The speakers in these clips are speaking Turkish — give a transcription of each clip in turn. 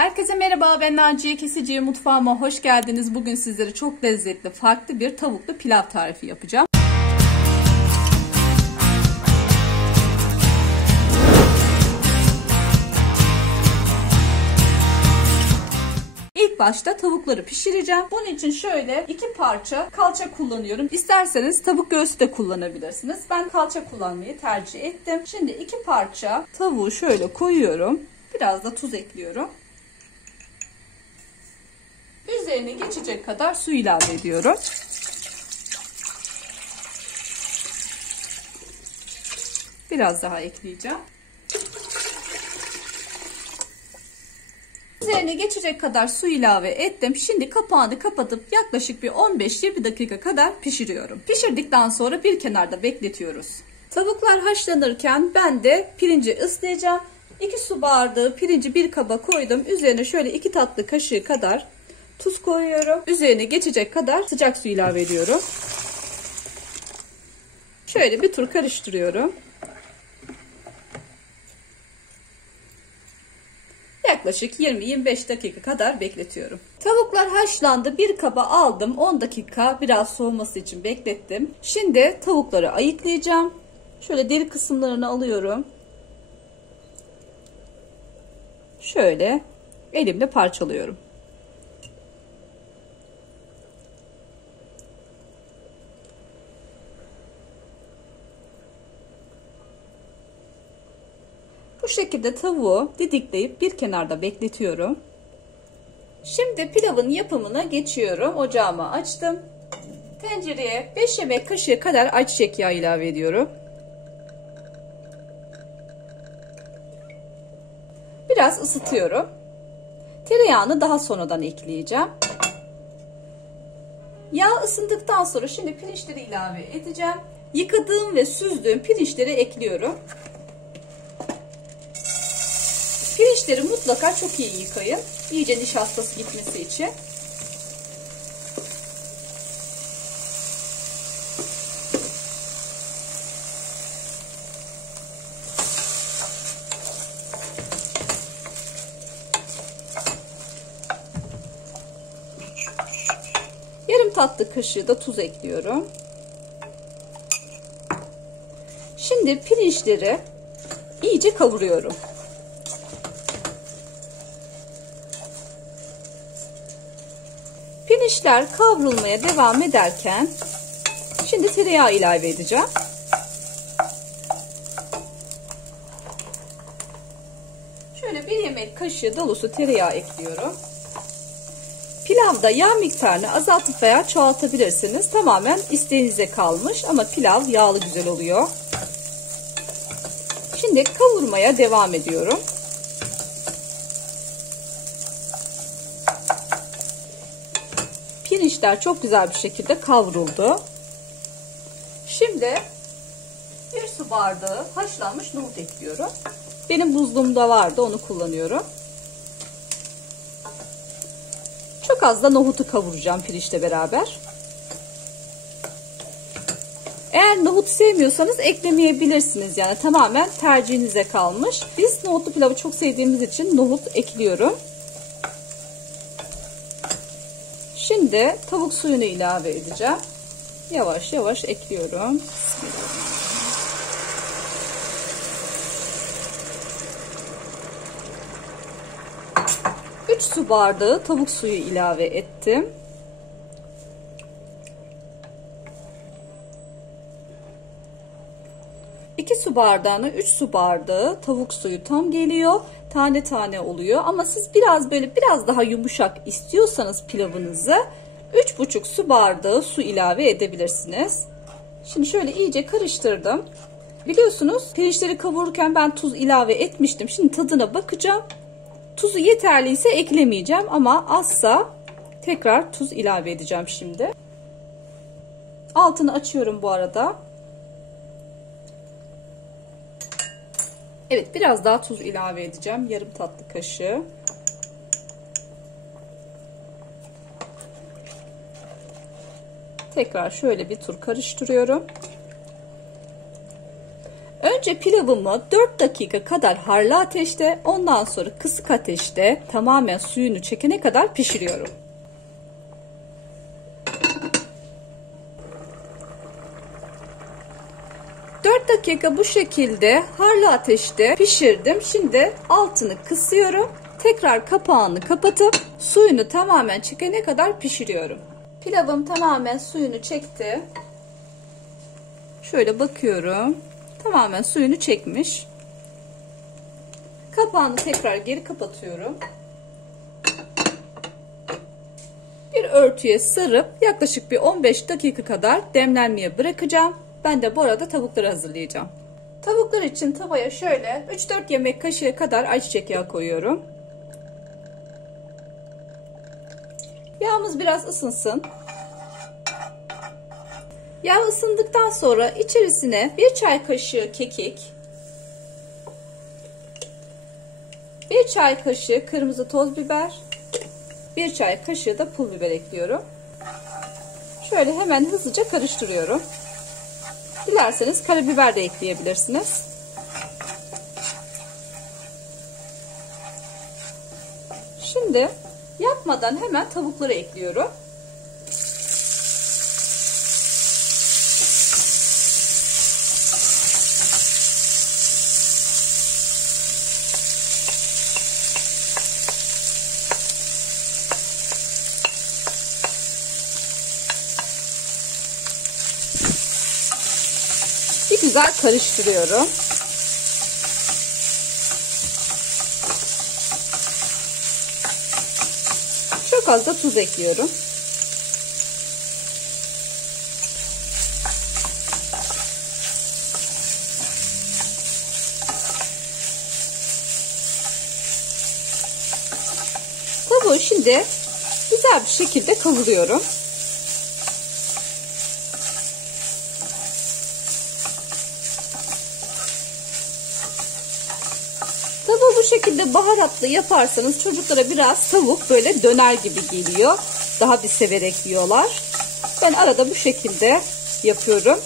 Herkese merhaba, ben Naciye Kesiciye, mutfağıma hoş geldiniz. Bugün sizlere çok lezzetli, farklı bir tavuklu pilav tarifi yapacağım. İlk başta tavukları pişireceğim. Bunun için şöyle 2 parça kalça kullanıyorum. İsterseniz tavuk göğsü de kullanabilirsiniz. Ben kalça kullanmayı tercih ettim. Şimdi 2 parça tavuğu şöyle koyuyorum. Biraz da tuz ekliyorum. Üzerine geçecek kadar su ilave ediyorum. Biraz daha ekleyeceğim. Üzerine geçecek kadar su ilave ettim. Şimdi kapağını kapatıp yaklaşık bir 15-20 dakika kadar pişiriyorum. Pişirdikten sonra bir kenarda bekletiyoruz. Tavuklar haşlanırken ben de pirinci ıslayacağım. 2 su bardağı pirinci bir kaba koydum. Üzerine şöyle 2 tatlı kaşığı kadar tuz koyuyorum. Üzerine geçecek kadar sıcak su ilave ediyorum. Şöyle bir tur karıştırıyorum. Yaklaşık 20-25 dakika kadar bekletiyorum. Tavuklar haşlandı. Bir kaba aldım. 10 dakika biraz soğuması için beklettim. Şimdi tavukları ayıklayacağım. Şöyle deri kısımlarını alıyorum. Şöyle elimle parçalıyorum. Bu şekilde tavuğu didikleyip bir kenarda bekletiyorum. Şimdi pilavın yapımına geçiyorum. Ocağımı açtım. Tencereye 5 yemek kaşığı kadar ayçiçek yağı ilave ediyorum. Biraz ısıtıyorum. Tereyağını daha sonradan ekleyeceğim. Yağ ısındıktan sonra şimdi pirinçleri ilave edeceğim. Yıkadığım ve süzdüğüm pirinçleri ekliyorum. Pirinçleri mutlaka çok iyi yıkayın. İyice nişastası gitmesi için. Yarım tatlı kaşığı da tuz ekliyorum. Şimdi pirinçleri iyice kavuruyorum. Pirinçler kavrulmaya devam ederken şimdi tereyağı ilave edeceğim. Şöyle bir yemek kaşığı dolusu tereyağı ekliyorum. Pilavda yağ miktarını azaltıp veya çoğaltabilirsiniz. Tamamen isteğinize kalmış ama pilav yağlı güzel oluyor. Şimdi kavurmaya devam ediyorum. Pirinçler çok güzel bir şekilde kavruldu. Şimdi 1 su bardağı haşlanmış nohut ekliyorum. Benim buzluğumda vardı, onu kullanıyorum. Çok az da nohutu kavuracağım pirinçle beraber. Eğer nohut sevmiyorsanız eklemeyebilirsiniz. Yani tamamen tercihinize kalmış. Biz nohutlu pilavı çok sevdiğimiz için nohut ekliyorum. Şimdi tavuk suyunu ilave edeceğim. Yavaş yavaş ekliyorum. 3 su bardağı tavuk suyu ilave ettim. İki su bardağına 3 su bardağı tavuk suyu tam geliyor. Tane tane oluyor. Ama siz biraz daha yumuşak istiyorsanız pilavınızı 3,5 su bardağı su ilave edebilirsiniz. Şimdi şöyle iyice karıştırdım. Biliyorsunuz pirinçleri kavururken ben tuz ilave etmiştim. Şimdi tadına bakacağım. Tuzu yeterliyse eklemeyeceğim ama azsa tekrar tuz ilave edeceğim şimdi. Altını açıyorum bu arada. Evet, biraz daha tuz ilave edeceğim. Yarım tatlı kaşığı. Tekrar şöyle bir tur karıştırıyorum. Önce pilavımı 4 dakika kadar harlı ateşte, ondan sonra kısık ateşte tamamen suyunu çekene kadar pişiriyorum. Dört dakika bu şekilde harlı ateşte pişirdim. Şimdi altını kısıyorum. Tekrar kapağını kapatıp suyunu tamamen çekene kadar pişiriyorum. Pilavım tamamen suyunu çekti. Şöyle bakıyorum. Tamamen suyunu çekmiş. Kapağını tekrar geri kapatıyorum. Bir örtüye sarıp yaklaşık bir 15 dakika kadar demlenmeye bırakacağım. Ben de bu arada tavukları hazırlayacağım. Tavuklar için tavaya şöyle 3-4 yemek kaşığı kadar ayçiçek yağı koyuyorum. Yağımız biraz ısınsın. Yağ ısındıktan sonra içerisine 1 çay kaşığı kekik, 1 çay kaşığı kırmızı toz biber, 1 çay kaşığı da pul biber ekliyorum. Şöyle hemen hızlıca karıştırıyorum. Dilerseniz karabiber de ekleyebilirsiniz. Şimdi yapmadan hemen tavukları ekliyorum. Bir güzel karıştırıyorum. Çok az da tuz ekliyorum. Tavuğu şimdi güzel bir şekilde kavuruyorum. Tavuğu bu şekilde baharatlı yaparsanız çocuklara biraz tavuk böyle döner gibi geliyor. Daha bir severek yiyorlar. Ben arada bu şekilde yapıyorum.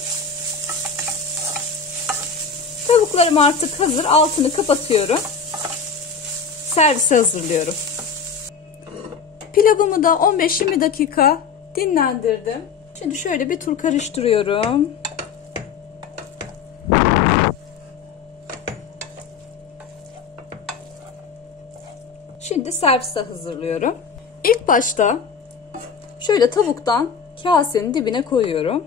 Tavuklarım artık hazır. Altını kapatıyorum. Servise hazırlıyorum. Pilavımı da 15-20 dakika dinlendirdim. Şimdi şöyle bir tur karıştırıyorum. Şimdi servise hazırlıyorum. İlk başta şöyle tavuktan kasenin dibine koyuyorum.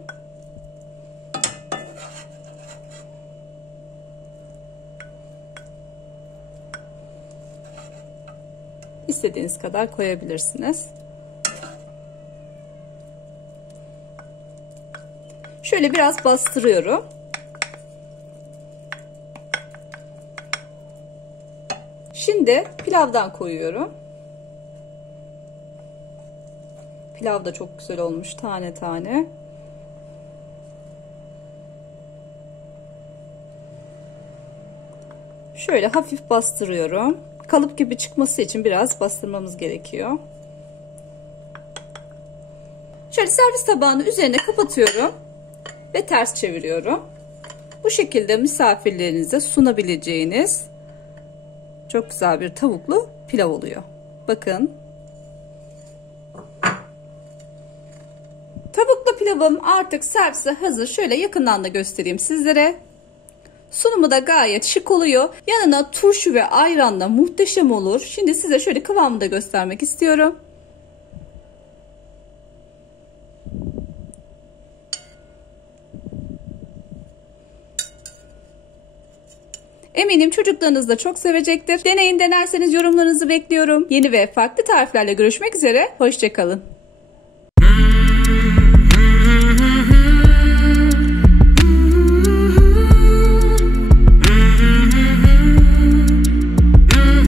İstediğiniz kadar koyabilirsiniz. Şöyle biraz bastırıyorum. Şimdi pilavdan koyuyorum. Pilav da çok güzel olmuş, tane tane. Şöyle hafif bastırıyorum. Kalıp gibi çıkması için biraz bastırmamız gerekiyor. Şöyle servis tabağını üzerine kapatıyorum ve ters çeviriyorum. Bu şekilde misafirlerinize sunabileceğiniz çok güzel bir tavuklu pilav oluyor. Bakın. Tavuklu pilavım artık servise hazır. Şöyle yakından da göstereyim sizlere. Sunumu da gayet şık oluyor. Yanına turşu ve ayranla muhteşem olur. Şimdi size şöyle kıvamını da göstermek istiyorum. Eminim çocuklarınız da çok sevecektir. Deneyin, denerseniz yorumlarınızı bekliyorum. Yeni ve farklı tariflerle görüşmek üzere. Hoşça kalın.